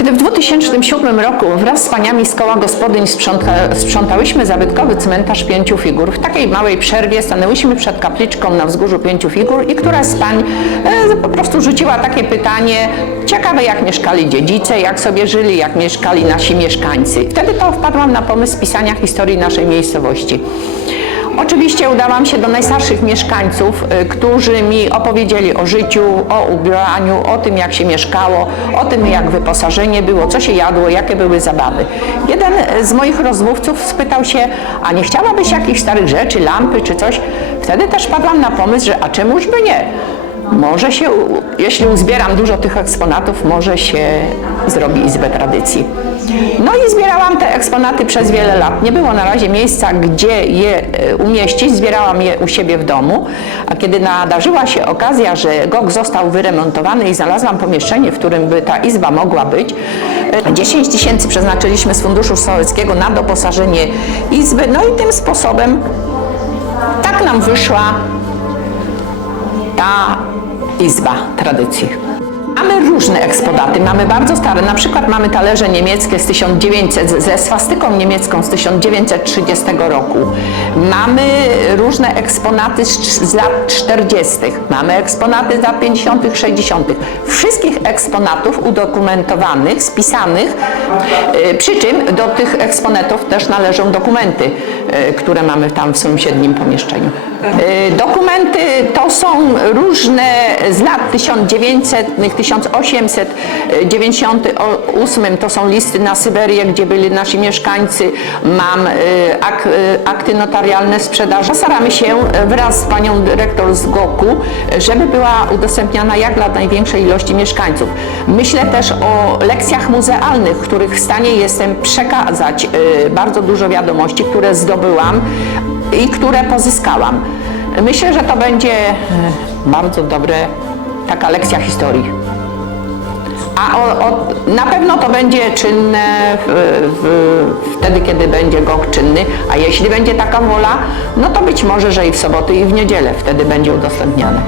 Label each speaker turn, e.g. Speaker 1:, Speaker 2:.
Speaker 1: Kiedy w 2007 roku wraz z paniami z koła gospodyń sprząta, sprzątałyśmy zabytkowy cmentarz pięciu figur, w takiej małej przerwie stanęłyśmy przed kapliczką na wzgórzu pięciu figur i któraś z pań e, po prostu rzuciła takie pytanie, ciekawe jak mieszkali dziedzice, jak sobie żyli, jak mieszkali nasi mieszkańcy. Wtedy to wpadłam na pomysł pisania historii naszej miejscowości. Oczywiście udałam się do najstarszych mieszkańców, y, którzy mi opowiedzieli o życiu, o ubraniu, o tym jak się mieszkało, o tym jak wyposażenie było, co się jadło, jakie były zabawy. Jeden z moich rozmówców spytał się, a nie chciałabyś jakichś starych rzeczy, lampy czy coś? Wtedy też padłam na pomysł, że a czemuż by nie? Może się, jeśli uzbieram dużo tych eksponatów, może się zrobi izbę tradycji. No i zbierałam te eksponaty przez wiele lat. Nie było na razie miejsca, gdzie je e, umieścić. Zbierałam je u siebie w domu. A kiedy nadarzyła się okazja, że GOG został wyremontowany i znalazłam pomieszczenie, w którym by ta izba mogła być, e, 10 tysięcy przeznaczyliśmy z Funduszu Sołeckiego na doposażenie izby. No i tym sposobem tak nam wyszła ta izba tradycji. Mamy różne eksponaty, mamy bardzo stare, na przykład mamy talerze niemieckie z 1900, ze swastyką niemiecką z 1930 roku. Mamy różne eksponaty z, z lat 40., mamy eksponaty z lat 50., 60. Wszystkich eksponatów udokumentowanych, spisanych, y, przy czym do tych eksponatów też należą dokumenty, y, które mamy tam w sąsiednim pomieszczeniu. Y, Dokumenty to są różne z lat 1900, 1898 to są listy na Syberię, gdzie byli nasi mieszkańcy. Mam y, ak, y, akty notarialne sprzedaży. Staramy się wraz z panią dyrektor z GOK-u, żeby była udostępniana jak dla największej ilości mieszkańców. Myślę też o lekcjach muzealnych, których w stanie jestem przekazać y, bardzo dużo wiadomości, które zdobyłam i które pozyskałam. Myślę, że to będzie bardzo dobre taka lekcja historii. A o, o, na pewno to będzie czynne w, w, wtedy, kiedy będzie GOG czynny, a jeśli będzie taka wola, no to być może, że i w soboty i w niedzielę wtedy będzie udostępniane.